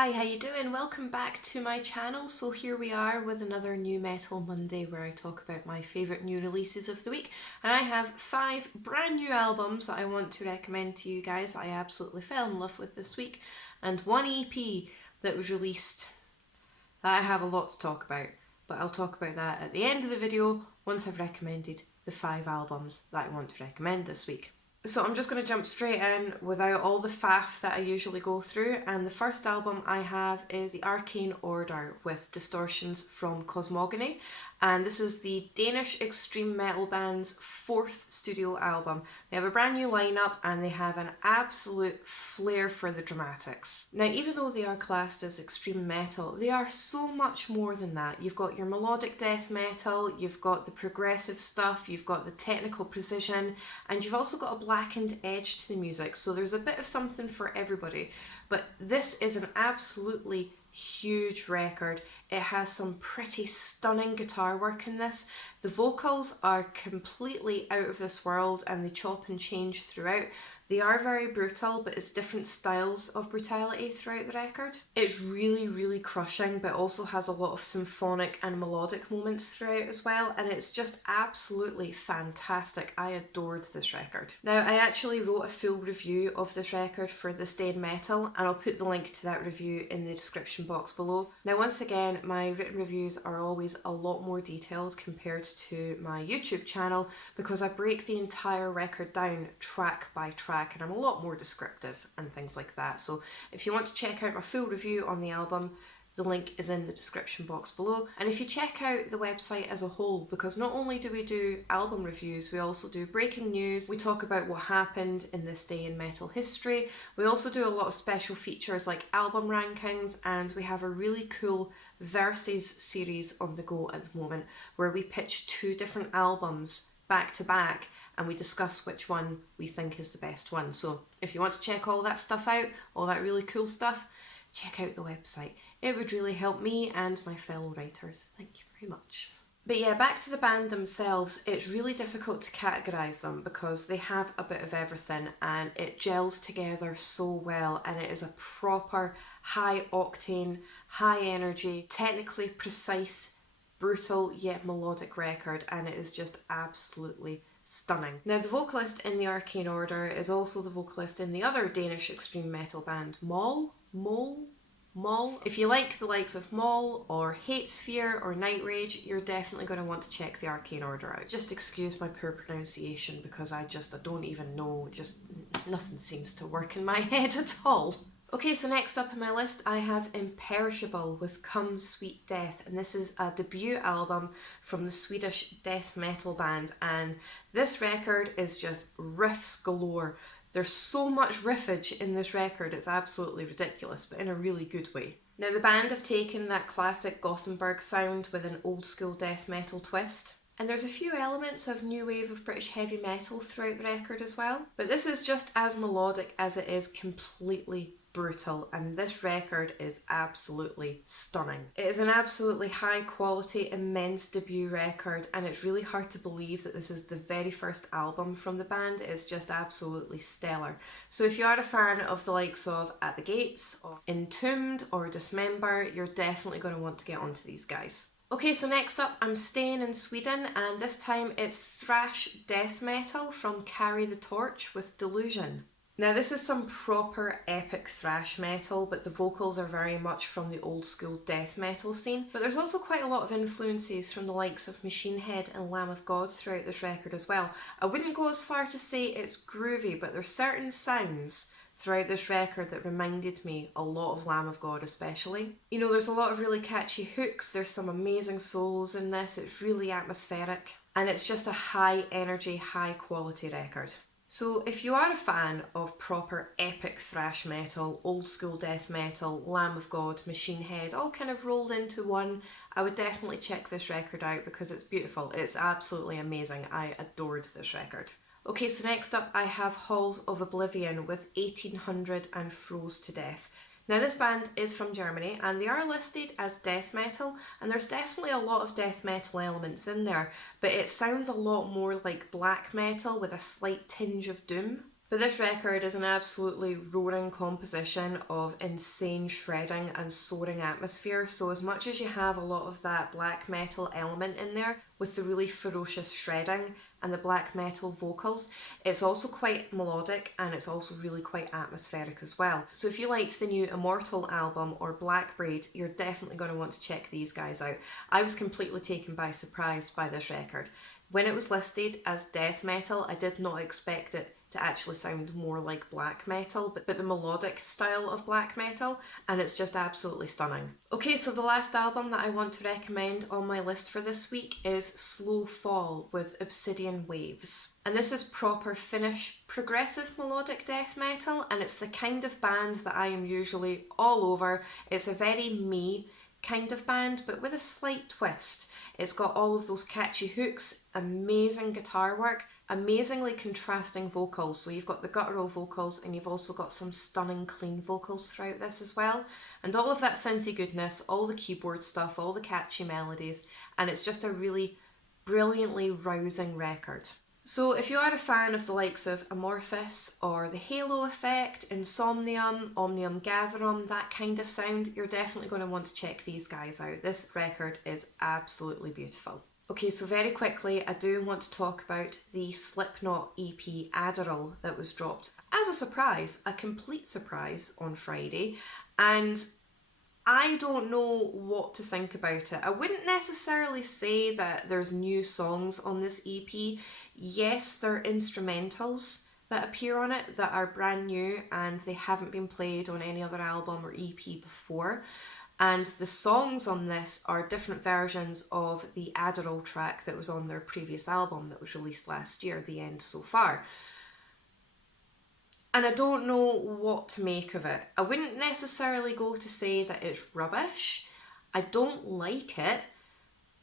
Hi, how you doing? Welcome back to my channel. So here we are with another New Metal Monday where I talk about my favourite new releases of the week. And I have 5 brand new albums that I want to recommend to you guys that I absolutely fell in love with this week. And 1 EP that was released that I have a lot to talk about. But I'll talk about that at the end of the video once I've recommended the 5 albums that I want to recommend this week. So I'm just going to jump straight in without all the faff that I usually go through, and the first album I have is the Arcane Order with Distortions from Cosmogony, and this is the Danish extreme metal band's 4th studio album. They have a brand new lineup and they have an absolute flair for the dramatics. Now, even though they are classed as extreme metal, they are so much more than that. You've got your melodic death metal, you've got the progressive stuff, you've got the technical precision, and you've also got a blackened edge to the music, so there's a bit of something for everybody. But this is an absolutely huge record. It has some pretty stunning guitar work in this. The vocals are completely out of this world and they chop and change throughout. They are very brutal, but it's different styles of brutality throughout the record. It's really crushing, but also has a lot of symphonic and melodic moments throughout as well, and it's just absolutely fantastic. I adored this record. Now, I actually wrote a full review of this record for This Day in Metal, and I'll put the link to that review in the description box below. Now, once again, my written reviews are always a lot more detailed compared to my YouTube channel because I break the entire record down track by track, and I'm a lot more descriptive and things like that. So if you want to check out my full review on the album, the link is in the description box below. And if you check out the website as a whole, because not only do we do album reviews, we also do breaking news, we talk about what happened in this day in metal history, we also do a lot of special features like album rankings, and we have a really cool versus series on the go at the moment where we pitch 2 different albums back to back and we discuss which one we think is the best one. So if you want to check all that stuff out, all that really cool stuff, check out the website. It would really help me and my fellow writers. Thank you very much. But yeah, back to the band themselves, it's really difficult to categorise them because they have a bit of everything and it gels together so well, and it is a proper high octane, high energy, technically precise, brutal yet melodic record, and it is just absolutely stunning. Now, the vocalist in the Arcane Order is also the vocalist in the other Danish extreme metal band Mol. If you like the likes of Mol or Hatesphere or Night Rage, you're definitely going to want to check the Arcane Order out. Just excuse my poor pronunciation because I don't even know, just nothing seems to work in my head at all. Okay, so next up on my list I have Imperishable with Come Sweet Death, and this is a debut album from the Swedish death metal band, and this record is just riffs galore. There's so much riffage in this record, it's absolutely ridiculous, but in a really good way. Now, the band have taken that classic Gothenburg sound with an old school death metal twist, and there's a few elements of new wave of British heavy metal throughout the record as well, but this is just as melodic as it is completely brutal, and this record is absolutely stunning. It is an absolutely high quality, immense debut record, and it's really hard to believe that this is the very first album from the band. It's just absolutely stellar. So if you are a fan of the likes of At the Gates, or Entombed, or Dismember, you're definitely going to want to get onto these guys. Okay, so next up I'm staying in Sweden, and this time it's thrash death metal from Carry the Torch with Delusion. Now, this is some proper epic thrash metal, but the vocals are very much from the old school death metal scene. But there's also quite a lot of influences from the likes of Machine Head and Lamb of God throughout this record as well. I wouldn't go as far to say it's groovy, but there's certain sounds throughout this record that reminded me a lot of Lamb of God especially. You know, there's a lot of really catchy hooks, there's some amazing solos in this, it's really atmospheric, and it's just a high energy, high quality record. So if you are a fan of proper epic thrash metal, old school death metal, Lamb of God, Machine Head, all kind of rolled into one, I would definitely check this record out because it's beautiful. It's absolutely amazing. I adored this record. Okay, so next up I have Halls of Oblivion with 1800 and Froze to Death. Now, this band is from Germany and they are listed as death metal, and there's definitely a lot of death metal elements in there, but it sounds a lot more like black metal with a slight tinge of doom. But this record is an absolutely roaring composition of insane shredding and soaring atmosphere, so as much as you have a lot of that black metal element in there with the really ferocious shredding and the black metal vocals, it's also quite melodic and it's also really quite atmospheric as well. So if you liked the new Immortal album or Black Braid, you're definitely going to want to check these guys out. I was completely taken by surprise by this record. When it was listed as death metal, I did not expect it to actually sound more like black metal, but the melodic style of black metal, and it's just absolutely stunning. Okay, so the last album that I want to recommend on my list for this week is Slow Fall with Obsidian Waves. And this is proper Finnish progressive melodic death metal, and it's the kind of band that I am usually all over. It's a very me kind of band, but with a slight twist. It's got all of those catchy hooks, amazing guitar work, amazingly contrasting vocals. So you've got the guttural vocals and you've also got some stunning clean vocals throughout this as well. And all of that synthy goodness, all the keyboard stuff, all the catchy melodies, and it's just a really brilliantly rousing record. So if you are a fan of the likes of Amorphous or The Halo Effect, Insomnium, Omnium Gatherum, that kind of sound, you're definitely going to want to check these guys out. This record is absolutely beautiful. Okay, so very quickly, I do want to talk about the Slipknot EP Adderall that was dropped as a surprise, a complete surprise on Friday, and I don't know what to think about it. I wouldn't necessarily say that there's new songs on this EP. Yes, there are instrumentals that appear on it that are brand new and they haven't been played on any other album or EP before. And the songs on this are different versions of the Adderall track that was on their previous album that was released last year, The End So Far. And I don't know what to make of it. I wouldn't necessarily go to say that it's rubbish. I don't like it.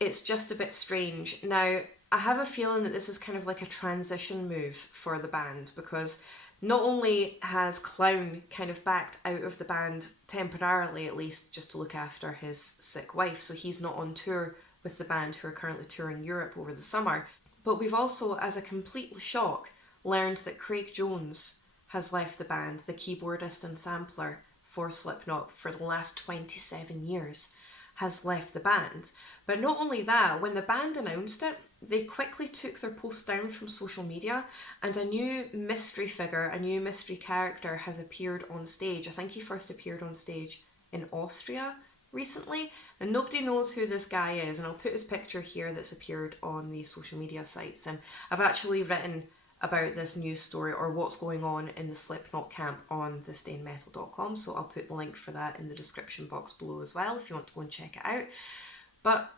It's just a bit strange. Now, I have a feeling that this is kind of like a transition move for the band, because not only has Clown kind of backed out of the band temporarily, at least, just to look after his sick wife, so he's not on tour with the band who are currently touring Europe over the summer, but we've also, as a complete shock, learned that Craig Jones has left the band, the keyboardist and sampler for Slipknot for the last 27 years, has left the band. But not only that, when the band announced it, they quickly took their post down from social media, and a new mystery figure, a new mystery character has appeared on stage. I think he first appeared on stage in Austria recently, and nobody knows who this guy is, and I'll put his picture here that's appeared on the social media sites. And I've actually written about this news story, or what's going on in the Slipknot camp, on thestainedmetal.com, so I'll put the link for that in the description box below as well if you want to go and check it out. But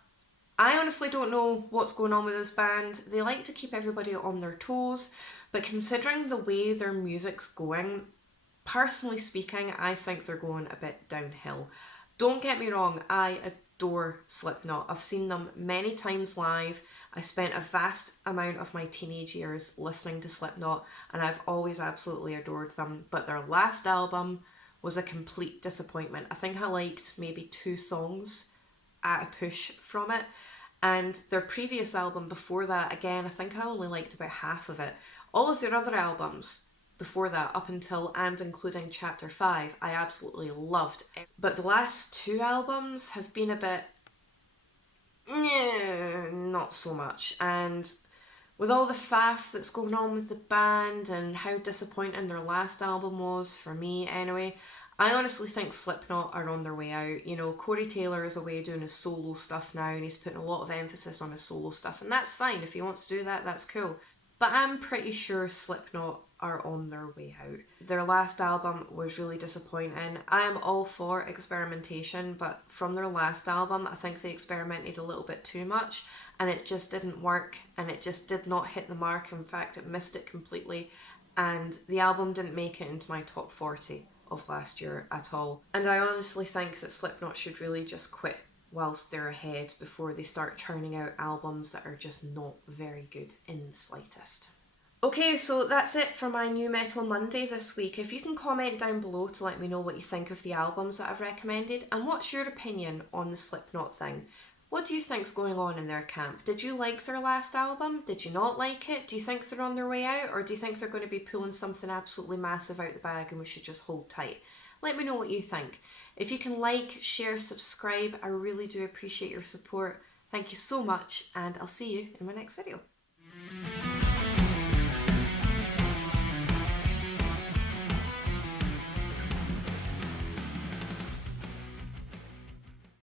I honestly don't know what's going on with this band. They like to keep everybody on their toes, but considering the way their music's going, personally speaking, I think they're going a bit downhill. Don't get me wrong, I adore Slipknot. I've seen them many times live. I spent a vast amount of my teenage years listening to Slipknot, and I've always absolutely adored them, but their last album was a complete disappointment. I think I liked maybe 2 songs at a push from it, and their previous album before that, again, I think I only liked about half of it. All of their other albums before that, up until and including Chapter 5, I absolutely loved. But the last 2 albums have been a bit, not so much. And with all the faff that's going on with the band and how disappointing their last album was, for me anyway, I honestly think Slipknot are on their way out. You know, Corey Taylor is away doing his solo stuff now, and he's putting a lot of emphasis on his solo stuff, and that's fine. If he wants to do that, that's cool. But I'm pretty sure Slipknot are on their way out. Their last album was really disappointing. I am all for experimentation, but from their last album, I think they experimented a little bit too much, and it just didn't work, and it just did not hit the mark. In fact, it missed it completely, and the album didn't make it into my top 40 of last year at all. And I honestly think that Slipknot should really just quit whilst they're ahead before they start churning out albums that are just not very good in the slightest. Okay, so that's it for my New Metal Monday this week. If you can comment down below to let me know what you think of the albums that I've recommended, and what's your opinion on the Slipknot thing. What do you think's going on in their camp? Did you like their last album? Did you not like it? Do you think they're on their way out? Or do you think they're going to be pulling something absolutely massive out the bag and we should just hold tight? Let me know what you think. If you can like, share, subscribe, I really do appreciate your support. Thank you so much, and I'll see you in my next video.